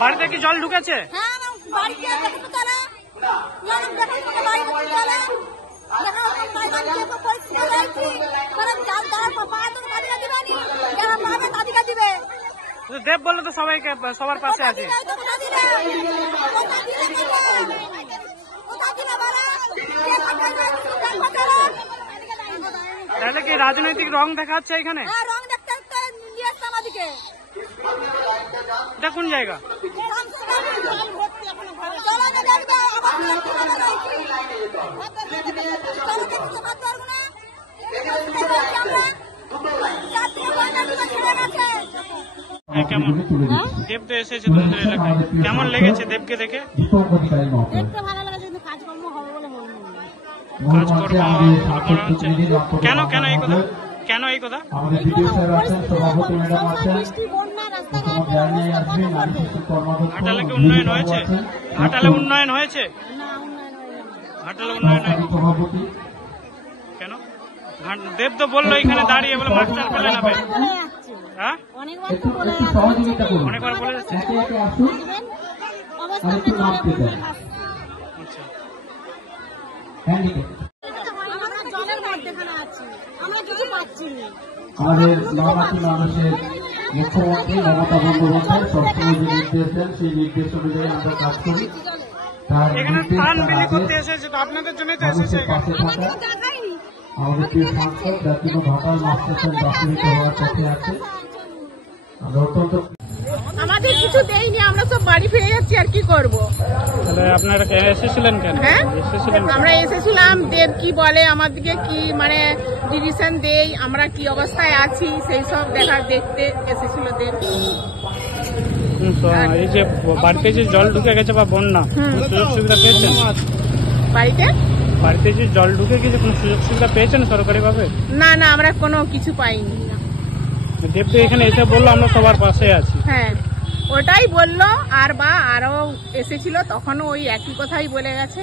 বাড়িতে কি জল ঢুকেছে? দেব বললো তো সবাইকে, সবার পাশে আছে। তাহলে কি রাজনৈতিক রং দেখাচ্ছে এখানে? এটা কোন জায়গা? কেমন দেব তো এসেছে তোমাদের এলাকায়, কেমন লেগেছে দেবকে দেখে? কেন কেন এই কথা, কেন এই কথা? ঘাটালে কি উন্নয়ন হয়েছে? ঘাটালে উন্নয়ন হয়েছে? ঘাটালে উন্নয়ন হয়েছে কেন? দেব তো বললো এখানে দাঁড়িয়ে বলে মাস্টার পেলে না ভাই। হ্যাঁ অনেকবার বলে যাচ্ছে। আমাদের নবাসী মানুষের মুখ্যমন্ত্রী মমতা বন্দ্যোপাধ্যায় সবসময় যে নির্দেশ দেন সেই নির্দেশ অনুযায়ী আমরা কাজ করি। আমাদের প্রিয় সাংসদ জাতীয় ঘাটাল মাস্টার বাস্তবিত হওয়ার পথে আছে। আমরা অত্যন্ত আমাদের কিছু দেয়নি, আমরা সব বাড়ি ফিরে যাচ্ছি, আর কি করবো। আপনারা এসেছিলেন কেন? হ্যাঁ আমরা এসেছিলাম, দেব কি বলে আমাদেরকে, কি মানে ডিভিশন দেই, আমরা কি অবস্থায় আছি সেই সব দেখতে এসেছিল দেব। এই যে বাড়িতে যে জল ঢুকে গেছে বা বন্যা, সুযোগ সুবিধা পেয়েছেন? বাড়িতে যে জল ঢুকে গেছে কোনো সুযোগ সুবিধা পেয়েছেন সরকারি ভাবে? না না, আমরা কোনো কিছু পাইনি। দেব তো এখানে এসে বললো আমরা সবার পাশে আছি। হ্যাঁ ওটাই বললো, আর বা আরো এসেছিল তখনও ওই একই কথাই বলে গেছে,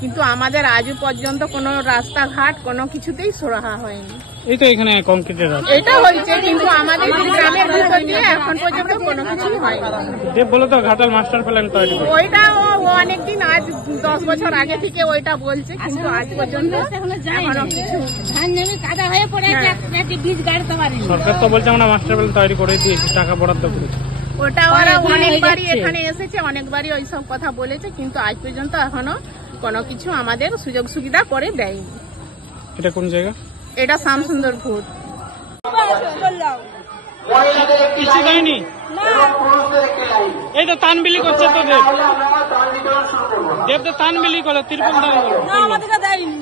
কিন্তু আমাদের আজও পর্যন্ত কোনো রাস্তাঘাট কোনো কিছুতেই সরাহা হয়নি। এই তো এখানে কংক্রিটের রাস্তা এটা হয়েছে, কিন্তু আমাদের গ্রামের ভিতর দিয়ে এখন পর্যন্ত কোনো কিছুই হয়নি। দেব বলো তো ঘাটাল মাস্টার প্ল্যান তৈরি, ওইটা ও অনেকদিন, আজ 10 বছর আগে থেকে ওইটা বলছে, কিন্তু আজ পর্যন্ত এখনো কিছু। সরকার তো বলছে আমরা মাস্টার প্ল্যান তৈরি করে দিয়েছি, টাকা বরাদ্দ করেছি। ওটা ওরা অনেকবারই এখানে এসেছে, অনেকবারই ওইসব কথা বলেছে, কিন্তু আজ পর্যন্ত এখনো কোনো কিছু আমাদের সুযোগ সুবিধা করে দেয়নি। এটা কোন জায়গা? এটা শ্যামসুন্দরপুর। কিছু দেয়নি, এই তো তানবিলি করছে তো দেব। দেব তো তানবিলি করে, তিরপল দেয়নি।